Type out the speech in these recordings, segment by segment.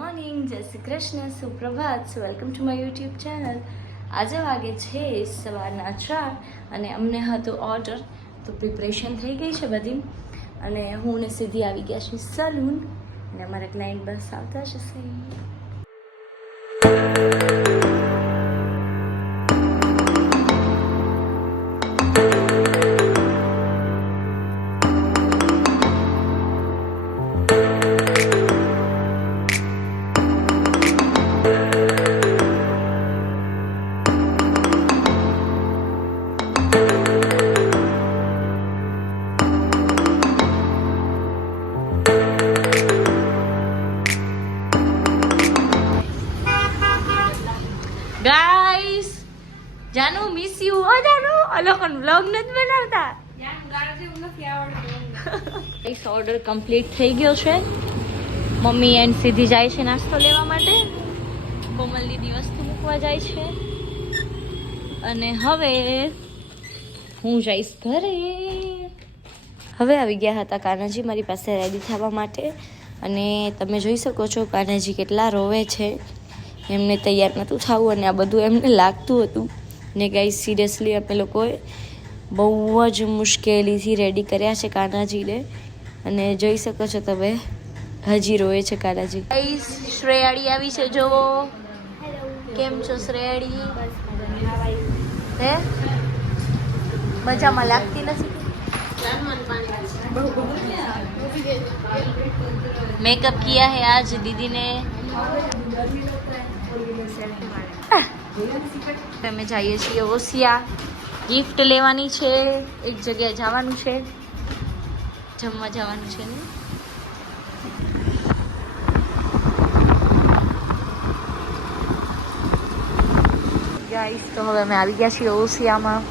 Morning જય Shri Krishna, સુપ્રભાત welcome to my YouTube channel આજે વાગે છે સવારના ચાર અને અમને હતો ઓર્ડર તો પ્રિપરેશન થઈ ગઈ છે બધી. અને હું ને સીધી આવી ગયા છું સલૂન અને અમારા ક્લાયન્ટ બસ આવતા જશે આ વ્લોગ નથી બનાવતા ઓર્ડર કમ્પ્લીટ થઈ ગયો છે. મમ્મી એન્ડ સીધી જાય છે નાસ્તો લેવા માટે. કોમલની દિવસ વસ્તુ મૂકવા જાય છે. અને હવે હું જઈશ ઘરે. હવે આવી ગયા હતા કાનાજી મારી પાસે રેડી થવા માટે. અને તમે જોઈ શકો છો કાનાજી કેટલા રોવે છે. એમને તૈયાર નહોતું થવું અને આ બધું એમને લાગતું હતું. ને ગાઈ સિરિયસલી અમે લોકોએ બહુ જ મુશ્કેલીથી રેડી કર્યા છે કાનાજીને અને જોઈ શકો છો તમે હજી રોએ છે કાનાજી ગાઈસ શ્રેયાળી આવી છે જોવો કેમ છો શ્રેયાળી હે મજામાં લાગતી નથી मेकअप किया है आज दीदी ने અમે જઈએ છીએ ઓસિયા ગિફ્ટ લેવાની છે એક જગ્યાએ જવાનું છે. જમવા જવાનું છે ને. ગાઈસ તો હવે અમે આવી ગયા છીએ ઓસિયામાં.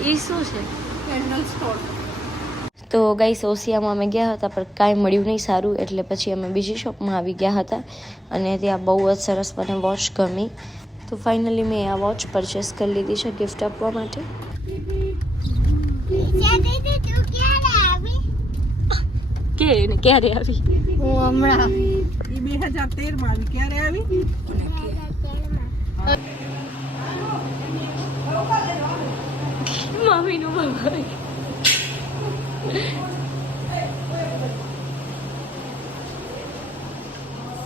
એ શું છે? તો ગાઈસ ઓસિયામાં અમે ગયા હતા પણ કાંઈ મળ્યું નહીં સારું એટલે પછી અમે બીજી શોપમાં આવી ગયા હતા. અને ત્યાં બહુ જ સરસ મને વોચ ગમી. તો ફાઇનલી મેં આ વોચ પરચેસ કરી લીધી છે ગિફ્ટ આપવા માટે. કે ક્યારે આવી? હું હમણાં. બે હજાર તેરમાં આવી. ક્યારે આવી? મામીનું ભગવાન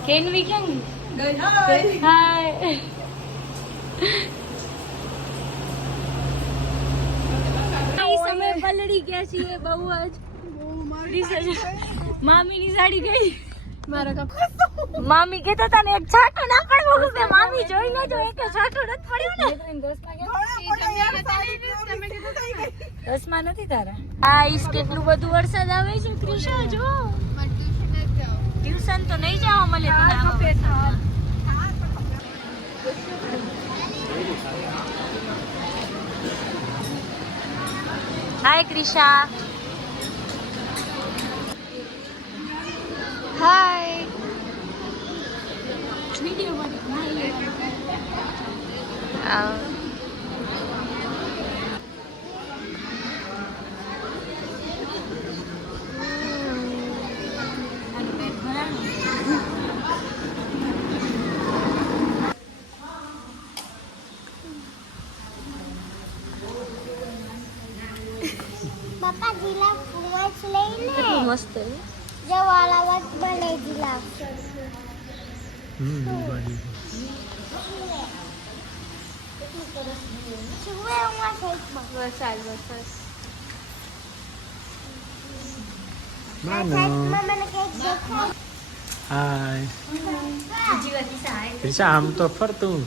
કેન વી કેન હાય. અમે પલળી ગયા છીએ બહુ જ. મામીની સાડી ગઈ. મારા મામી કેતા હતા ને એક છાંટો ના પડવો કે મામી જોઈ લેજો એક છાંટો નથી પડ્યો ને. દસમાં નથી તારા? આ ઈસ કેટલું બધું વરસાદ આવે છે ક્રિશા જો. ટ્યુશન તો નહીં જવા મળે તને આવા વરસાદમાં. હાય ક્રિશા હાય આ પપ્પા જીલા ફુવાસ લઈને કેટલું મસ્ત છે. જવાલા વાત બને જીલા છુવે ઉમા સાઈડમાં વરસાદ વરસાદ સાઈડમાં મને કંઈક દેખાય હાય ત્રિષા આમ તો ફરતું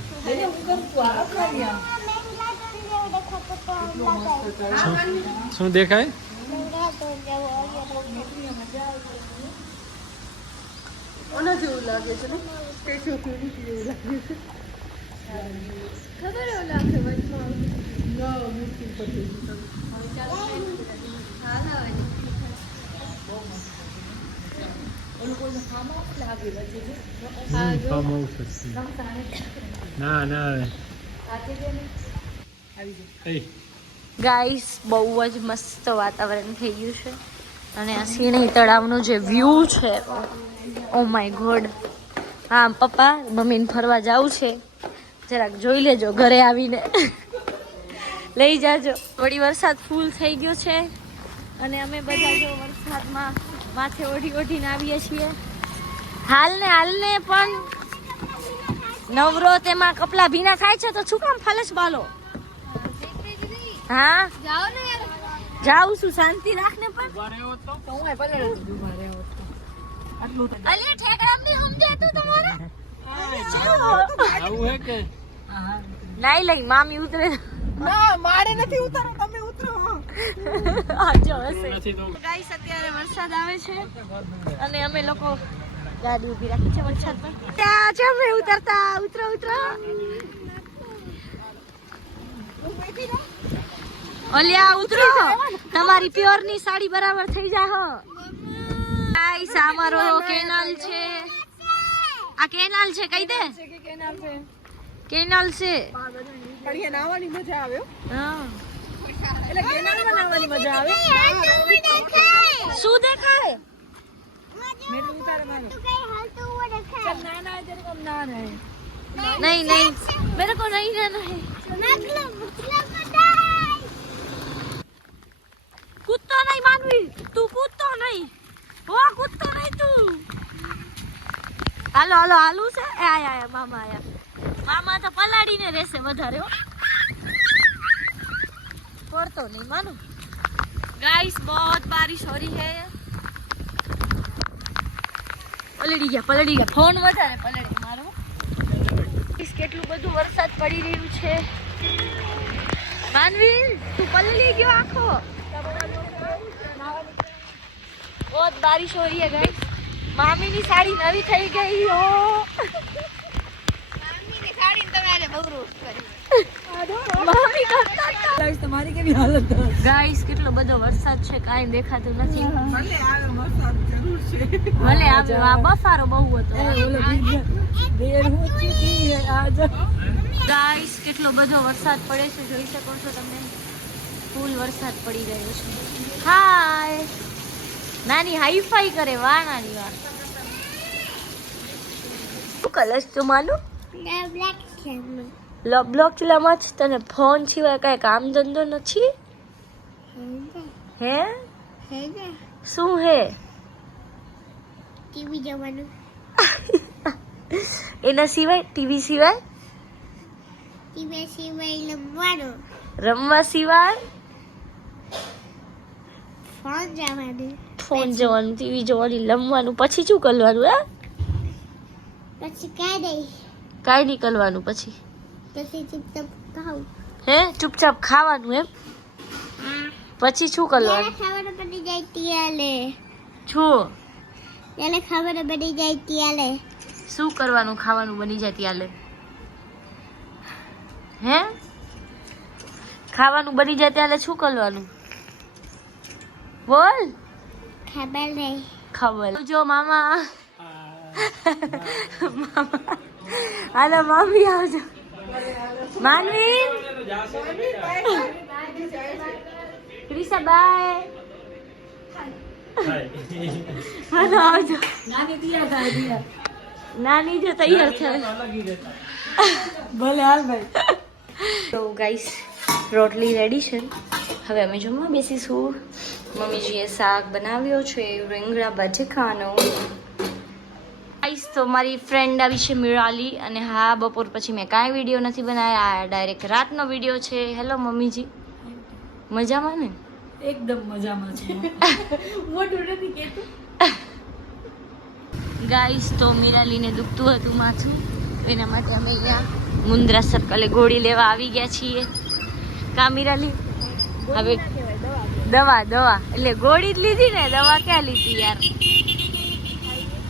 મહેંગા કરી જેવું દેખાતું તો આમ લગાય શું શું દેખાય મહેંગા તો જેવું ઓના જેવું લાગે છે ને? સ્ટેચ્યુ ઓફ યુનિટી જેવું લાગે છે. ખબર એવું લાગે વચમાં ના મૂર્તિ પર. ના ના ગાઈસ બહુ જ મસ્ત વાતાવરણ થઈ ગયું છે. અને આ સિંહણી તળાવનો જે વ્યૂ છે ઓ માય ગોડ હા પપ્પા મમ્મીને ફરવા જવું છે. જરાક જોઈ લેજો ઘરે આવીને. લઈ જાજો. વળી વરસાદ ફૂલ થઈ ગયો છે. અને અમે બધા જો વરસાદમાં માથે ઓઢી ઓઢીને આવીએ છીએ. હાલ ને હાલ ને પણ નવરો તેમાં કપલા ભીના ખાય છે તો શું કામ ફલસ બાલો? હા? જાઓ ને. જાઉં છું શાંતિ રાખને પણ. અલી ઠેકડા ની સમજે તું તમારે? આવું હે કે? નાઈ લઈ મામી ઉતરે. ના મારે નથી ઉતારો તમે ઉતરો આજો હશે. ગાઈસ અત્યારે વરસાદ આવે છે. અને અમે લોકો ગાડી ઊભી રાખી છે વરસાદ પર. ત્યાં છે અમે ઉતરતા. ઉતરો ઉતરો. ઓલિયા ઉતરો. તમારી પ્યોરની સાડી બરાબર થઈ જા હો. આઈ સામરો કેનાલ છે. આ કેનાલ છે કહી દે. કેનાલ છે. કેનાલ નાવાની મજા આવે હા. એટલે કેનાલમાં મજા આવે. શું દેખાય? મેં ઉતારે નહીં નહીં. મેરે કો નહીં રહેના હે. મતલબ મતલબ કૂદતો નહીં માનવી. તું કૂદતો નહીં. ઓ કૂદતો નહીં તું. હાલો હાલો, હાલુ છે? એ, આયા મામા આયા. મામા તો પલાડીને રહેશે વધારે પડતો નહીં, માનું. ગાઈસ બહોત બારિશ હો હે. પલડી ગયા પલડી ગયા. ફોન વધારે પલડી મારો. કેટલું બધું વરસાદ પડી રહ્યું છે. માનવી, તું પલળી ગયો આખો. बहुत बारिश हो रही है गाइस मामी ની સાડી નવી થઈ ગઈ હો મામી કરતા ગાઈસ તમારી કેવી હાલત છે ગાઈસ કેટલો બધો વરસાદ છે કાંઈ દેખાતું નથી ભલે આવે વરસાદ જરૂર છે ભલે આવે આ બફારો બહુ હતો દેર હું ચૂકી હે આજ ગાઈસ કેટલો બધો વરસાદ પડે છે જોઈ શકો છો તમે ફૂલ વરસાદ પડી રહ્યો છે હાય નાની હાઈફાઈ કરે વાહ નાની વાહ શું કલશ તું માનું બ્લેક છે લો બ્લોક ચૂલામાં જ તને ફોન સિવાય કાંઈ કામ ધંધો નથી? હે? હે શું હે? ટીવી જોવાનું. એના સિવાય ટીવી સિવાય? ટીવી સિવાય રમવાનું. રમવા સિવાય? ફોન જવાની ફોન જોવાનું ટીવી જોવાની લમવાનું. પછી શું કરવાનું હે? પછી કાંઈ નહીં. કાંઈ નહીં કરવાનું પછી. પછી ચૂપચાપ ખાવું હે? ચૂપચાપ ખાવાનું એમ? પછી શું કરવાનું? ખાવાનું બની જાય ત્યારે. શું? ત્યારે ખાવાનું બની જાય ત્યારે. શું કરવાનું ખાવાનું બની જાય ત્યારે? હે? ખાવાનું બની જાય ત્યારે શું કરવાનું? બોલ ખબર નહીં ખબર જો મામા મામા હાલો મામી આવજો માનવી ક્રિસા બાય હાલો આવજો નાની દિયા થાય દિયા નાની જો તૈયાર થાય ભલે હાલ ભાઈ તો ગાઈસ રોટલી રેડી છે હવે અમે જમવા બેસીશું। મમ્મીજીએ શાક બનાવ્યો છે રીંગણા બટેકાનો ગાઈસ તો મારી ફ્રેન્ડ આવી છે મિરાલી અને હા બપોર પછી મેં કાંઈ વીડિયો નથી બનાવ્યા. આ ડાયરેક્ટ રાતનો વીડિયો છે. હેલો મમ્મીજી. મજામાં ને? એકદમ મજામાં છે. મોટું નથી કેતું ગાઈસ તો મિરાલીને દુખતું હતું માથું. એના માટે અમે અહીંયા મુન્દ્રા સર્કલે ગોળી લેવા આવી ગયા છીએ. કા મિરાલી? હવે દવા. દવા એટલે ગોળી જ લીધી ને દવા ક્યાં લીધી યાર?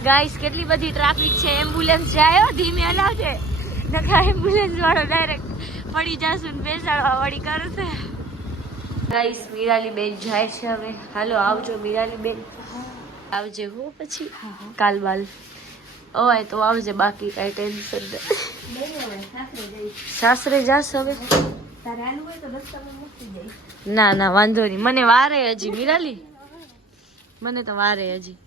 ગાઈસ કેટલી બધી ટ્રાફિક છે. એમ્બ્યુલન્સ જાય હો, ધીમે હલાવજે નકા એમ્બ્યુલન્સ વાળો ડાયરેક્ટ પડી જશું ને બેસાડવા વાળી કરશે. ગાઈસ મીરાલી બેન જાય છે હવે. હાલો આવજો મીરાલી બેન આવજે હો પછી. કાલ બાલ. અવાય તો આવજે બાકી કાંઈ ટેન્શન સાસરે જાશ હવે. ના ના વાંધો નહીં. મને વારે હજી મિરાલી. મને તો વારે હજી.